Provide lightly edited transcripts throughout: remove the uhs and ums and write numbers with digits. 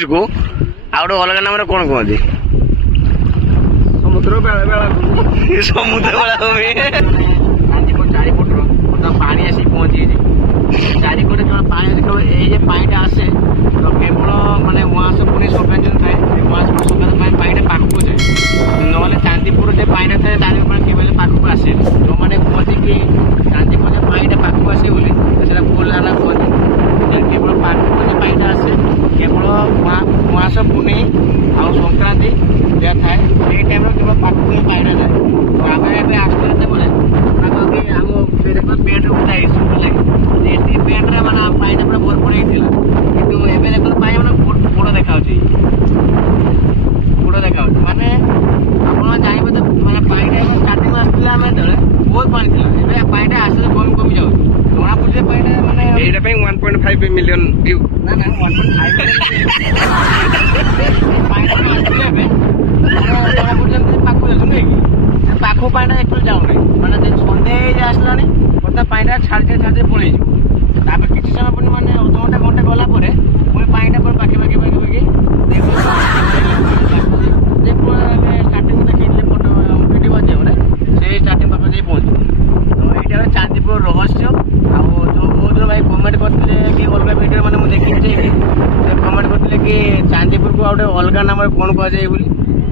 ब्रिज को आ गोटे अलग नाम कौन कहते समुद्र बेला समुद्र बेलाभूमि चारिपटर पानी आसिक पहुंची चारिपटे केवल पानी केवल ये पानी आसे तो केवल मानने उहाँस पुणी संक्रांति थाए उहाँस संक्रांति पानी पाखक जाए ना चांदीपुर जो पानी थाए चांदीपुर केवल पाखक आसे जो मैंने कहते कि चांदीपुर जो पानी पाखक आसे बोली तो भूल जाना कहते केवल पाखक जो पानी आसे केवल उहाँस पुणी आ संक्रांति जहाँ थाए ये टाइम केवल पाखक ही पानी जाए तो आम आसते बोले आम पेट उठाई पेट्रे मैंने पानी पूरा भरपूर होता कि एवं देख पानी मैंने गोड़ देखा गोड़ देखा मानने आप जानवे तो मैंने पानी स्टार्टिंग आसला बहुत पानी थी पानी आसते कमी कमी जाऊँ जना पड़े पानी मैंने 1.5 मिलियन व्यू ना ना 1.5 पाख जाऊँ पाख पानी एक्चुअली जाऊना मैंने सन्ध्या आसला बर्तमान पानी छाड़े छाड़े पलि किसी समय पर मैंने अधघंटा घंटे गला पुणी पानी पाखे पाखे पाखे पाखे स्टार्टिंग देखिए भिडियो माध्यम से स्टार्टिंग पाखे जाए पहुँचू तो यहाँ चांदीपुर रहस्य आउ जो भाई कमेंट करते कि अलग भिडियो मैंने मुझे देखी कमेंट करते कि चांदीपुर को गोटे अलग नाम कौन कहुए बोली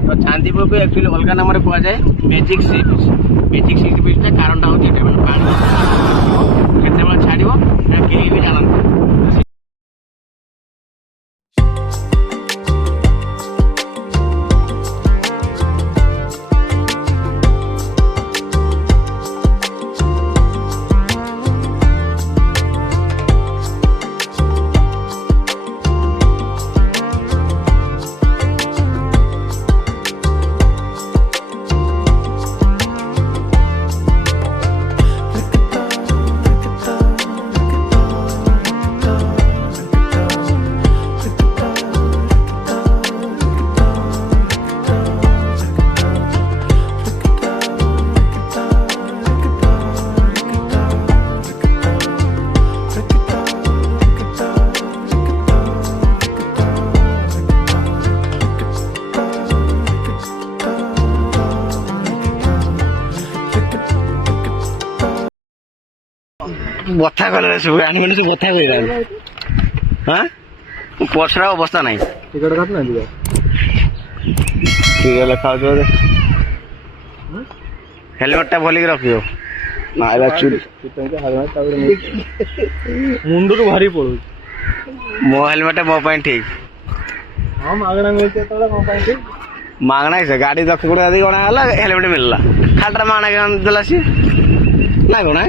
तो चांदीपुर को एक्चुअली अलग नाम कहुए मैजिक सी बीच कारण हूँ पानी केत छाड़ कहीं भी जानते बथा कले सब आनी सब बथा कर हाँ पर्सर अवस्था ना टिकट काटना लिखा हेलमेट टा भलिक रखियो मुंडू भारी पड़ू मो हेलमेट मो ठीक हाँ मागणा मिलते मो ठीक मागना से गाड़ी 10 कोटी आदि गणा हेलमेट मिलला खाटा मागना देला सी ना गणा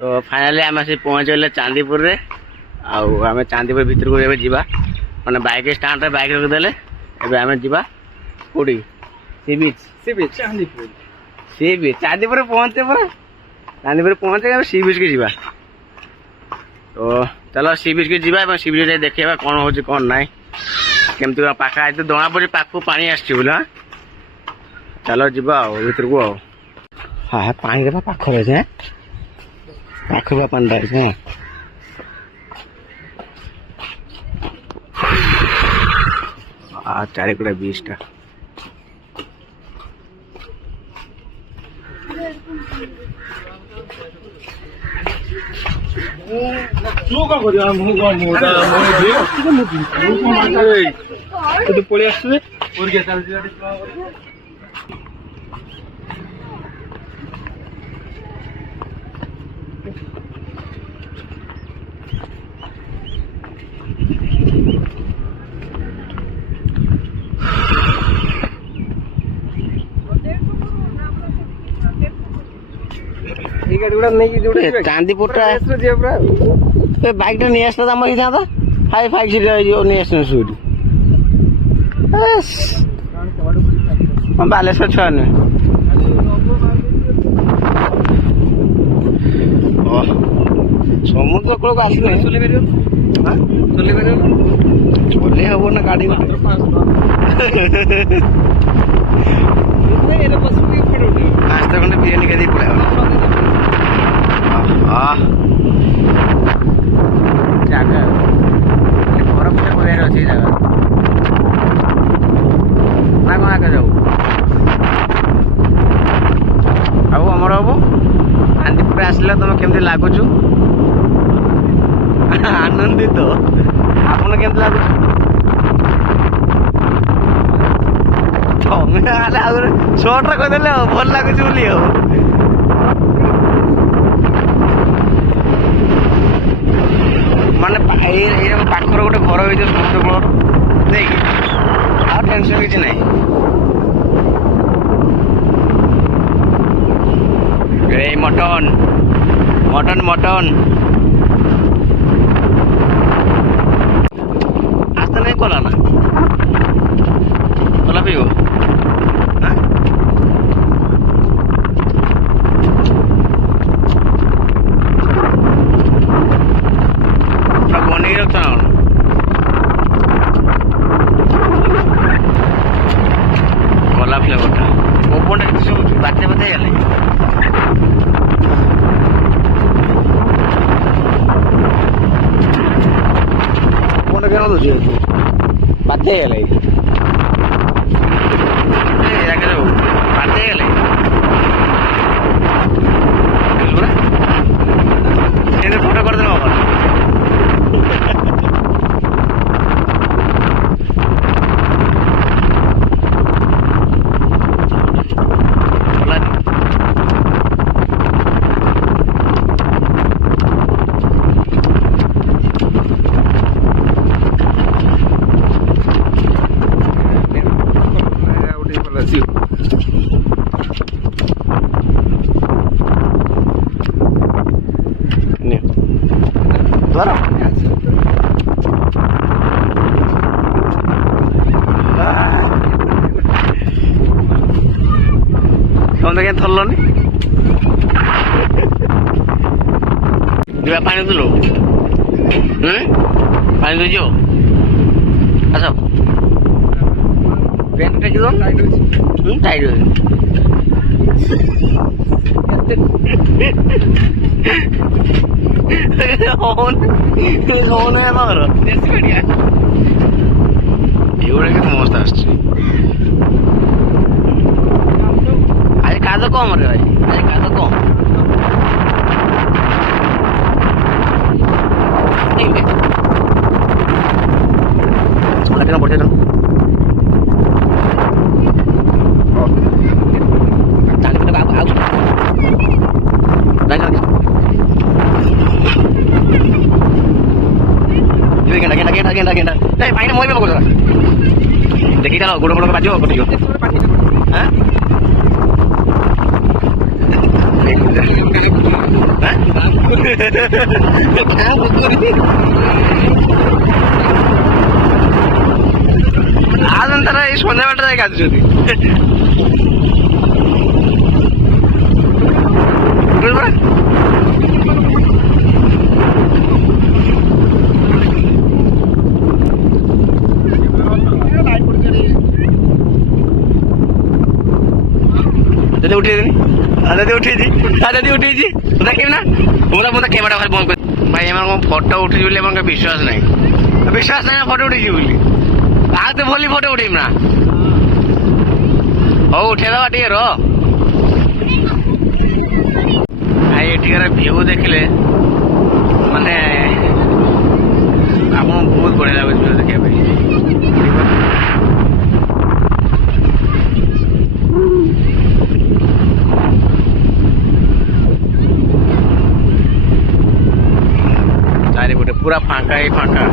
तो फाइनाली आम आसी पहुँचले चांदीपुर रे आम चांदीपुर भितर को जावा मैंने बाइक स्टाण्ड रे बाइक रखिदेले आम जावा कौटी सी बीच चांदीपुर पहुँचे पर चांदीपुर पहुँचे सी बीच के जावा तो चलो सी बीच के जावा सी बीच देखा कौन हो कौन ना केमती पाखा तो जना पड़े पाखु पानी आस चलो जा भर को हाँ पानी पाखर अच्छे पाखा पानी हाँ चारिकड़ा बीचटा पलि आस चांदीपुर बाइक नहीं आसता आम था फाइव फाइव सीट नहीं आस बालेश्वर छुआ नुहे समुद्र कूल को आस चल हम ना गाड़ी 5 खंडे बिरियानी खाई पड़ा जगह ଘର ପୂଜା କରିବାର ଅଛି ଏ ଜାଗା ନା କ'ଣ ଆଗେ ଯାଉ ଆଉ ଆମର ହବ ଚାନ୍ଦିପୁର ଆସିଲେ ତମେ କେମିତି ଲାଗୁଛୁ ଆନନ୍ଦିତ ଆପଣ କେମିତି ଲାଗୁଛୁ ତମେ ହେଲେ ଆଉ ସର୍ଟରେ କହିଦେଲେ ଆଉ ଭଲ ଲାଗୁଛି ବୋଲି ଆଉ ମାନେ ଏଇ ପାଖରେ ଗୋଟେ ଘର ହେଇଥିବ ସମୁଦ୍ର କୂଳର ଦେଇକି ଆଉ ଟେନସନ୍ କିଛି ନାହିଁ এই মটন মটন মটন আসতে নেই কলা না কলা পিব বনেই রাখতো না কলা ফ্লেভারটা ওপনটা কিছু শুভুଛୁ বাচ্চা বাচ্চা গেলে কেন দোষী বাধ্য গেলে বাধ্য গেলে ফটো করে দেবো আবার ধরো ତମେ କେମିତି ଧରିଲନି ଯିବା ପାଣି ଦେଲୁ ପାଣି ଦେଇଛ ଆସ ପ୍ୟାଣ୍ଟ ଟେକି ଦଉନ ଟାଇଟ୍ ହଉନି ଆମର ଏଗୁଡ଼ା କେତେ ମସ୍ତ ଆସୁଛି ଆଜି କାଦ କମ ରେ ଭାଇ ଆଜି କାଦ କମ କେন ପଡ଼ିଛ দেখি চালো গোড় গোড় বাজিও কটিও হ্যাঁ আজ তারা এই সন্ধ্যাবেলাটা যায় কাজ যদি দাদা উঠিয়ে দিন দাদা উঠিয়েছি দাদা উঠিয়েছি দেখিবি না তোমরা মতো ক্যামেরা ভাই বন্ধ করে ভাই আমার ফটো উঠেছি বলে আমার বিশ্বাস নাই বিশ্বাস নাই ফটো উঠেছি বলি আর তো ভলি ফটো উঠিম না ହଉ ଉଠେଇ ଦେବା ଟିକେ ରହ ଭାଇ ଏଠିକାର ଭିଉ ଦେଖିଲେ ମାନେ ଆପଣଙ୍କୁ ବହୁତ ବଢ଼ିଆ ଲାଗୁଛି ଭିଉ ଦେଖିବା ପାଇଁ ଚାରିପଟେ ପୁରା ଫାଙ୍କା ହିଁ ଫାଙ୍କା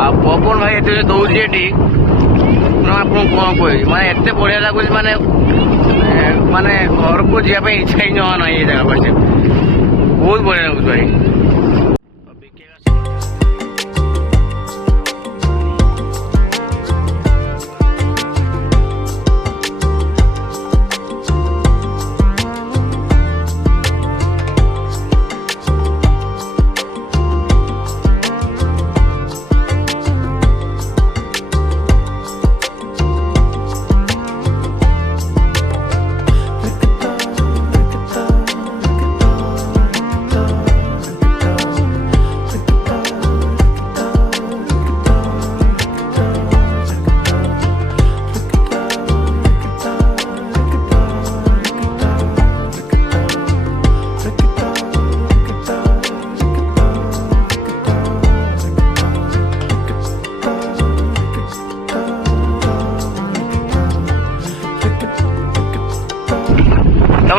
ଆଉ ପବନ ଭାଇ ଏତେ ଦଉଛି ଏଠି ଆପଣଙ୍କୁ କଣ କହିବି ମାନେ ଏତେ ବଢିଆ ଲାଗୁଛି ମାନେ ମାନେ ଘରକୁ ଯିବା ପାଇଁ ଇଚ୍ଛା ହିଁ ଜମା ନାହିଁ ଏ ଜାଗା ପାଖେ ବହୁତ ବଢିଆ ଲାଗୁଛି ଭାଇ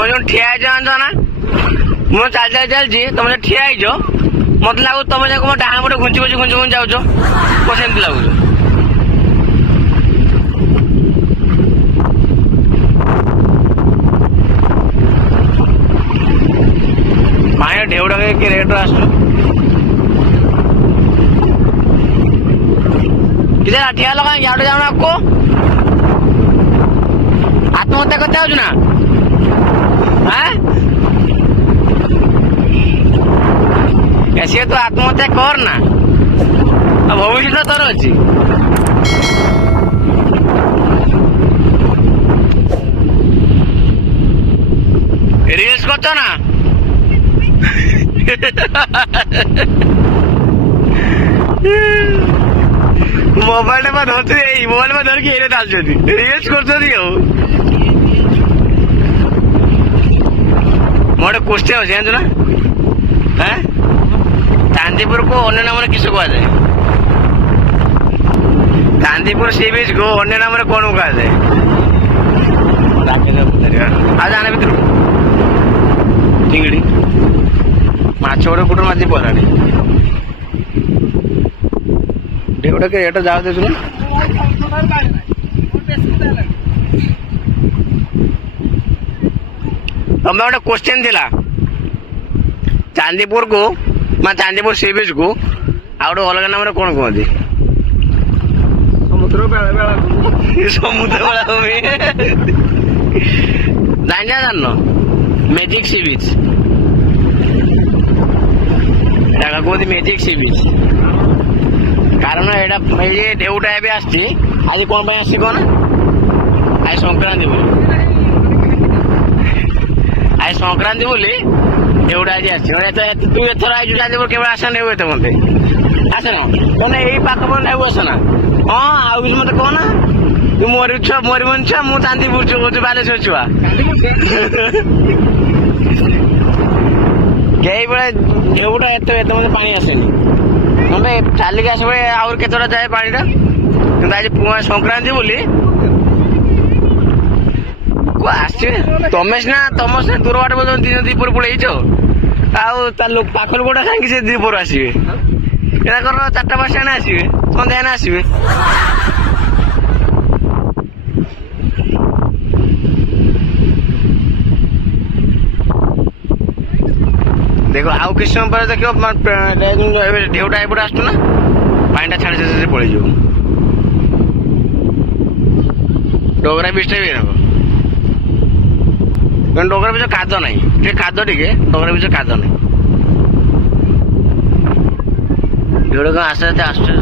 ତମେ ଯୋଉ ଠିଆ ହେଇଛ ଜାଣିଛ ନା, ମୁଁ ଚାଲିଛି ତମେ ଯୋଉ ଠିଆ ହେଇଛ ମତେ ଲାଗୁଛି ତମେ ଯାକ ମୋ ଡାହାଣ ପଟେ ଘୁଞ୍ଚି ଯାଉଛ, ମୋ ସେମିତି ଲାଗୁଛ। ପାଣି ଢେଉଟା କି ରେଟ୍ରେ ଆସୁଛୁ କିରେ ଠିଆ ଲଗା ଇଆଡେ ଯାଉନା ଆଗକୁ ଆତ୍ମହତ୍ୟା করতে যাচ্ছ না হ্যাঁ এসে তো আত্মহত্যা কর না ভবিষ্যৎ তোর আছে রিলস করছো না মোবাইল বা ধরতে এই মোবাইল বা ধর কি এনে ডালছি রিলস করছো কেউ ମୋର କୋଶ୍ଚିନ୍ ଅଛି ଜାଣିଛୁ ନା হ্যাঁ ଚାନ୍ଦିପୁରକୁ ଅନ୍ୟ ନାମରେ କିସ କୁହାଯାଏ ଚାନ୍ଦିପୁର ସି ବିଚ୍ ଅନ୍ୟ ନାମରେ କଣ କୁହାଯାଏ ଆଉ ଜାଣେ ଭିତରୁ ଚିଙ୍ଗିଡ଼ି ମାଛ ଗୋଟେ କୁଟୁର ମାଛି ପରାଣି ଢେଉଟା କି ରେଟ୍ ଯାଉ ଦେଖୁଛୁ ନା ତମେ ଗୋଟେ କୋଶ୍ଚିନ୍ ଥିଲା ଚାନ୍ଦିପୁରକୁ ଚାନ୍ଦିପୁର ସି ବିଚ୍ କୁ ଆଉ ଗୋଟେ ଅଲଗା ନାମରେ କଣ କୁହନ୍ତି ସମୁଦ୍ର ବେଳାଭୂମି ଜାଣିନ ମ୍ୟାଜିକ୍ ସି ବିଚ୍ ଏଟା କୁହନ୍ତି ମ୍ୟାଜିକ୍ ସି ବିଚ୍ କାରଣ ଏଇଟା ଏଇ ଢେଉଟା ଏବେ ଆସିଛି ଆଜି କଣ ପାଇଁ ଆସିଛି କଣ ଆଜି ସଂକ୍ରାନ୍ତି ବୋଲି ଆଜି ସଂକ୍ରାନ୍ତି ବୋଲି ଢେଉଟା ଆଜି ଆସିଛି ତୁ ଏଥର ଆଜି ଚାନ୍ଦିପୁର କେବେ ଆସ ନେଉ ଏତେ ମତେ ଆସେ ନା ମାନେ ଏଇ ପାଖ ପଟେ ନେଉ ଆସ ନା ହଁ ଆଉ କିଛି ମତେ କହ ନା ତୁ ମରିବନି ଛୁଆ ମୁଁ ଚାନ୍ଦିପୁର କହୁଛୁ ବାଲେଶ୍ୱର ଛୁଆ କେଇବେଳେ ଢେଉଟା ଏତେ ମତେ ପାଣି ଆସେନି ନହେଲେ ଚାଲିକି ଆସିବେ ଆହୁରି କେତେଟା ଯାଏ ପାଣିଟା କିନ୍ତୁ ଆଜି ସଂକ୍ରାନ୍ତି ବୋଲି ଆସିବେ ତମେ ସିନା ଦୂର ବାଟ ଦ୍ୱିପହର ପଳେଇଛ ଆଉ ତା ପାଖ ଲୋକଟା କାହିଁକି ସେ ଦ୍ୱିପହର ଆସିବେ ଏଟାଙ୍କର 4ଟା 5ଟା ଆଣେ ଆସିବେ ସନ୍ଧ୍ୟା ଆଣେ ଆସିବେ ଦେଖ ଆଉ କିଛି ସମୟ ପରେ ଦେଖିବ ଢେଉଟା ଏପଟେ ଆସୁଛୁ ନା ପାଣିଟା ଛାଡ଼ି ଛାଡ଼ି ପଳେଇଯିବ ଡୋଗରା ବିଚଟା ବି ଦେଖ କାରଣ ଡୋଗରା ବିଚ କାଦ ନାହିଁ ଟିକେ କାଦ ଟିକେ ଡୋଗରା ବିଚ କାଦ ନାହିଁ ଢେଉଟା କଣ ଆସ୍ତେ ଆସ୍ତେ ଆସୁଛି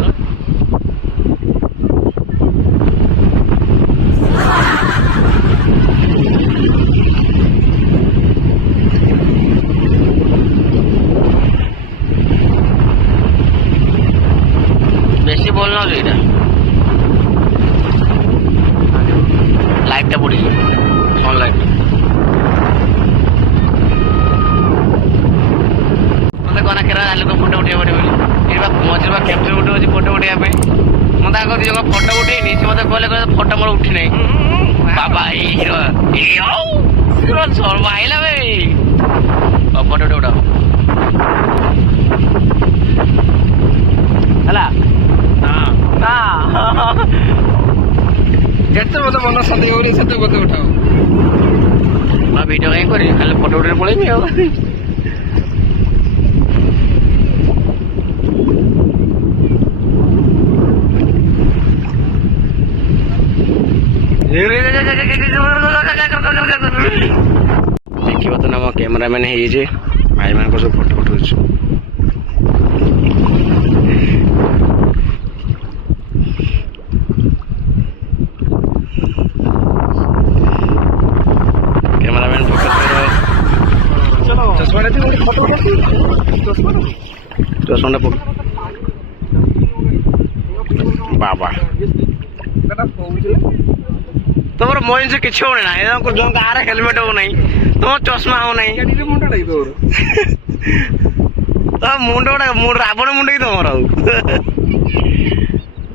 বেশি বল না এটা লাইটটা পড়িয়ে ফোন লাইট মতো কোনা কেরা লোক ফটো উঠিয়ে পড়ে বলি এর মজুর বা ক্যাপচার উঠে হচ্ছে ফটো উঠিয়ে পাই মতো আগে দুই জায়গা ফটো উঠেইনি সে মতো কলে করে ফটো মোর উঠি নাই বাবা এই হিরো হিরো সর্বা আইলা বে ফটো উঠাও ହେଲା ଯେତେ ମତେ ମନ ସନ୍ଦେହ ହଉନି ସେତେ ମତେ ଉଠାଉ ଭିଡ଼ିଓ କାହିଁ କରିବି ଖାଲି ଫଟୋ ଉଠେଇ ପଳେଇବି ଆଉ ଦେଖିବ ତ ନା ମୋ କ୍ୟାମେରାମ୍ୟାନ୍ ହେଇଯାଇଛି ଭାଇମାନଙ୍କ ସବୁ ଫଟୋ ଉଠଉଛି ବାବା ତମର ମୋ ଜିନିଷ କିଛି ହଉନି ନା କାହାର ହେଲମେଟ ହଉନାହିଁ ତମ ଚଷମା ହଉନାହିଁ ତମ ମୁଣ୍ଡ ଗୁଡା ରାବଣ ମୁଣ୍ଡ କି ତମର ଆଉ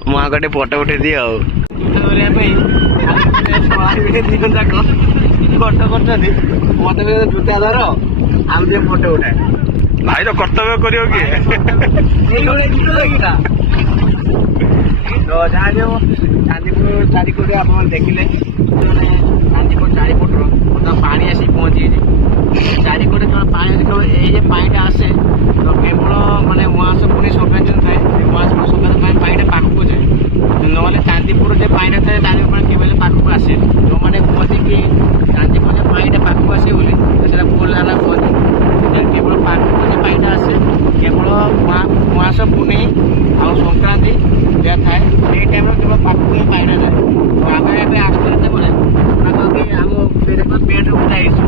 ମୁଁ ଆଗ ଟିକେ ଫଟୋ ଉଠେଇ ଦିଏ ଆଉ କରିବା ପାଇଁ ଫଟୋ କରୁଛନ୍ତି ମତେ ବି ଜୁତା ଧର ଆଉ ଟିକେ ଫଟୋ ଉଠାଏ ଭାଇ ତ କର୍ତ୍ତବ୍ୟ କରିବ କିଏ? ଏଇଭଳିଆ ଗୀତ ଲାଗିଲା ତ ଯାହା ବି ହବ ଚାନ୍ଦିପୁର ଚାରିକୋଟି ଆପଣ ଦେଖିଲେ ମାନେ ଚାନ୍ଦିପୁର ଚାରିପଟର ବର୍ତ୍ତମାନ ପାଣି ଆସିକି ପହଞ୍ଚିଯାଇଛି ଚାରିକୋଟି କେବଳ ପାଣି ଅଛି କେବଳ ଏଇ ଯେ ପାଣିଟା ଆସେ ତ କେବଳ ମାନେ ଉଆଁସ ପୁଣି ସଂକ୍ରାନ୍ତି ଦିନ ଥାଏ ଉଆଁସ ପୁଣି ସଂକ୍ରାନ୍ତି ପାଇଁ ପାଣିଟା ପାଖକୁ ଯାଏ ନହେଲେ ଚାନ୍ଦିପୁର ଯେ ପାଣିଟା ଥାଏ ଚାନ୍ଦିପୁର ପାଣି କେବେ ହେଲେ ପାଖକୁ ଆସେ ଯେଉଁମାନେ କୁହନ୍ତି କି ଚାନ୍ଦିପୁର ଯେ ପାଣିଟା ପାଖକୁ ଆସେ ବୋଲି ସେଟା ଭୁଲ ଧାରଣା କୁହନ୍ତି କେବଳ ପାଖକୁ ଯେ ପାଣିଟା ଆସେ କେବଳ ଉଆଁସ ପୁନେଇ ଆଉ ସଂକ୍ରାନ୍ତି ଯାହା ଥାଏ ସେଇ ଟାଇମ୍ରେ କେବଳ ପାଖକୁ ହିଁ ପାଣିଟା ଯାଏ ତ ଆମେ ଏବେ ଆସିଲୁ ଯେତେବେଳେ ପାଖାପାଖି ଆମ ପେଣ୍ଟ ଉଠା ହେଇଛୁ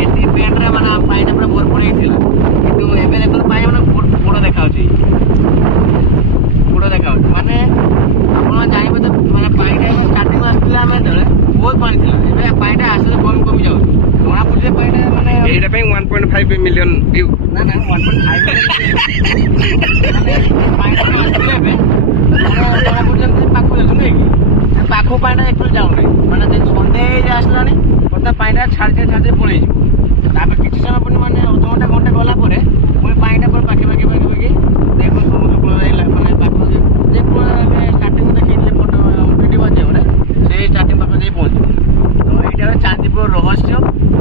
ଏତିକି ପେଣ୍ଟରେ ମାନେ ପାଣିଟା ପୁରା ଭରପୁର ହେଇଥିଲା କିନ୍ତୁ ଏବେ ଦେଖନ୍ତୁ ପାଣି ମାନେ ବଡ଼ ଦେଖାଯାଉଛି ବଡ଼ ଦେଖାଯାଉଛି ମାନେ ଆପଣ ଜାଣିବେ ତ ମାନେ ପାଣିଟା ଷ୍ଟାର୍ଟିଂ ଆସିଥିଲା ଆମେ ଯେତେବେଳେ ବହୁତ ପାଣି ଥିଲା ଏବେ ପାଣିଟା ଆସିଲେ କମି କମି ଯାଉଛି ଜଣାପଡ଼ୁଛି ଯେ ପାଣିଟା ମାନେ ଏଇଟା ପାଇଁ 1.5 ମିଲିୟନ ଭିଉ ନା ନା 1.5 ମାନେ ପାଣିଟା ଆସିଲେ ଏବେ ଜଣାପଡ଼ୁଛି ଯେମିତି ପାଖକୁ ଯାଉଛି ନୁହେଁ କି ପାଖକୁ ପାଣିଟା ଏକଚୁଆଲି ଯାଉନି ମାନେ ସନ୍ଧ୍ୟା ହେଇଯାଇ ଆସିଲାଣି ବର୍ତ୍ତମାନ ପାଣିଟା ଛାଡ଼ି ପଳେଇଯିବ ତାପରେ କିଛି ସମୟ ପରେ ମାନେ ଅଧଘଣ୍ଟା ଘଣ୍ଟେ ଗଲା ପରେ ପୁଣି ପାଣିଟା ପୁରା ପାଖାପାଖି ଦେଖୁନ ସମୁଦ୍ର କୂଳ ରହିଲା ମାନେ ପାଖାପାଖି ଯେ କୂଳ ଆମେ ଷ୍ଟାର୍ଟିଂ ଦେଖେଇଥିଲେ ଫଟୋ ଭିଡ଼ିଓ ମାଧ୍ୟମରେ ସେଇ ଷ୍ଟାର୍ଟିଂ ପାଖରେ ଯାଇ ପହଞ୍ଚିବ ତ ଏଇଟା ହେଉଛି ଚାନ୍ଦିପୁର ରହସ୍ୟ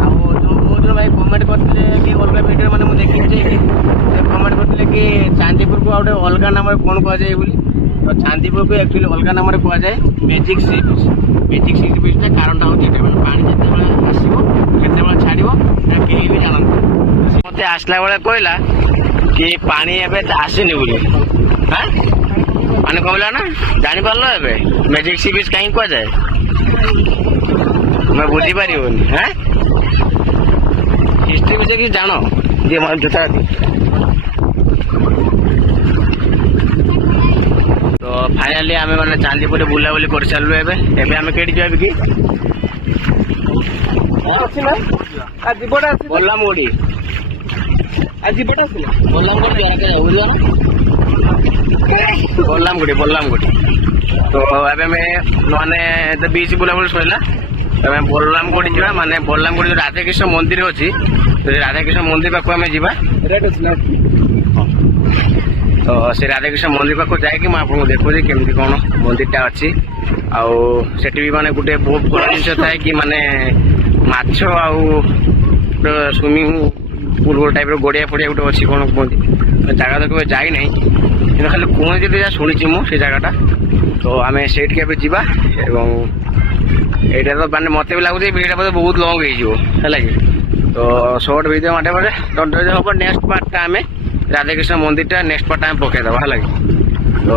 ଆଉ ଯେଉଁ ବହୁତ ଜଣ ଭାଇ କମେଣ୍ଟ କରିଥିଲେ କି ଅଲଗା ଭିଡ଼ିଓ ମାନେ ମୁଁ ଦେଖିଛି ଯେ କମେଣ୍ଟ କରିଥିଲେ କି ଚାନ୍ଦିପୁରକୁ ଆଉ ଗୋଟେ ଅଲଗା ନାମରେ କ'ଣ କୁହାଯାଏ ବୋଲି ତ ଚାନ୍ଦିପୁରକୁ ଆକ୍ଚୁଆଲି ଅଲଗା ନାମରେ କୁହାଯାଏ magic sea beach magic sea ବିଚ୍ଟା କାରଣଟା ହେଉଛି ଏଇଟା ମାନେ ପାଣି ଯେତେବେଳେ ଆସିବ କେତେବେଳେ ଛାଡ଼ିବ ଏଇଟା କେହି ବି ଜାଣନ୍ତି ମୋତେ ଆସିଲା ବେଳେ କହିଲା କି ପାଣି ଏବେ ଆସିନି ବୋଲି ହାଁ ମାନେ କହିଲା ନା ଜାଣିପାରିଲ ଏବେ ମ୍ୟାଜିକ୍ ସି ବିଚ୍ କାହିଁକି କୁହାଯାଏ ତୁମେ ବୁଝିପାରିବନି ହାଁ ହିଷ୍ଟ୍ରି ବିଷୟରେ କିଛି ଜାଣ ଯିଏ ମୋର ଜୋତା ତ ଫାଇନାଲି ଆମେ ମାନେ ଚାନ୍ଦିପୁରରେ ବୁଲାବୁଲି କରିସାରିଲୁ ଏବେ ଏବେ ଆମେ କେଠି ଯିବା କି ଅଛି ନା ଯିବଟା ଅଛି ବଲ୍ଲାମଗୁଡ଼ି ଯିବଟା ଆସିଲା ବଲ୍ଲାମଗୁଡ଼ି ବଲ୍ଲାମଗୁଡ଼ି ତ ଏବେ ଆମେ ମାନେ ବିଚ୍ ବୁଲାବୁଲି ସରିଲା ଆମେ ବଲ୍ଲାମଗୁଡ଼ି ଯିବା ମାନେ ବଲ୍ଲାମଗୁଡ଼ି ଯେଉଁ ରାଧାକୃଷ୍ଣ ମନ୍ଦିର ଅଛି ସେ ରାଧାକୃଷ୍ଣ ମନ୍ଦିର ପାଖକୁ ଆମେ ଯିବା ତ ସେ ରାଧାକୃଷ୍ଣ ମନ୍ଦିର ପାଖକୁ ଯାଇକି ମୁଁ ଆପଣଙ୍କୁ ଦେଖୁଛି କେମିତି କ'ଣ ମନ୍ଦିରଟା ଅଛି ଆଉ ସେଠି ବି ମାନେ ଗୋଟେ ବହୁତ ଭଲ ଜିନିଷ ଥାଏ କି ମାନେ ମାଛ ଆଉ ସୁଇମିଂ ପୁଲ୍ ଗୋଟେ ଟାଇପ୍ର ଗଡ଼ିଆ ଫଡ଼ିଆ ଗୋଟେ ଅଛି କ'ଣ କୁହନ୍ତି ଜାଗା ତ କେବେ ଯାଇନାହିଁ କିନ୍ତୁ ଖାଲି କୁହନ୍ତି ଯଦି ଯାହା ଶୁଣିଛି ମୁଁ ସେ ଜାଗାଟା ତ ଆମେ ସେଇଠିକି ଏବେ ଯିବା ଏବଂ ଏଇଟା ତ ମାନେ ମୋତେ ବି ଲାଗୁଛି ଭିଡ଼ିଓଟା ବୋଧେ ବହୁତ ଲଙ୍ଗ୍ ହେଇଯିବ ହେଲା କି ତ ସର୍ଟ ଭିଡ଼ିଓ ମାଟେ ପରେ ଯଦି ହେବ ନେକ୍ସଟ ପାର୍ଟଟା ଆମେ ରାଧାକୃଷ୍ଣ ମନ୍ଦିରଟା ନେକ୍ସଟ ପାର୍ଟଟା ଆମେ ପକାଇଦେବା ହେଲା କି ତ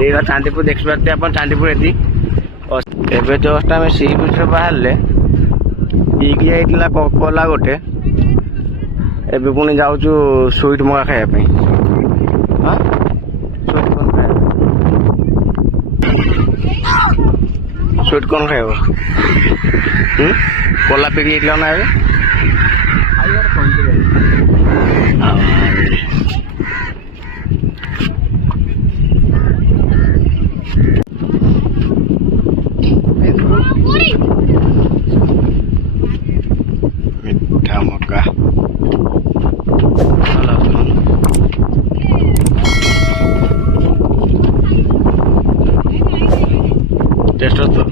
ଏଇ ଚାନ୍ଦିପୁର ଦେଖିପାରୁଥିବେ ଆପଣ ଚାନ୍ଦିପୁର ଏଠି ଏବେ ଜଷ୍ଟ ଆମେ ସି ବିଚ୍ରୁ ବାହାରିଲେ ପିଇକି ଯାଇଥିଲା କୋଲା ଗୋଟେ ଏବେ ପୁଣି ଯାଉଛୁ ସୁଇଟ୍ ମକା ଖାଇବା ପାଇଁ ହଁ ସୁଇଟ୍ କ'ଣ ଖାଇବ କୋଲା ପିଇକି ଯାଇଥିଲା ନା ଏବେ ମିଠା ମକା टेस्ट तो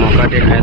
मका टे खाई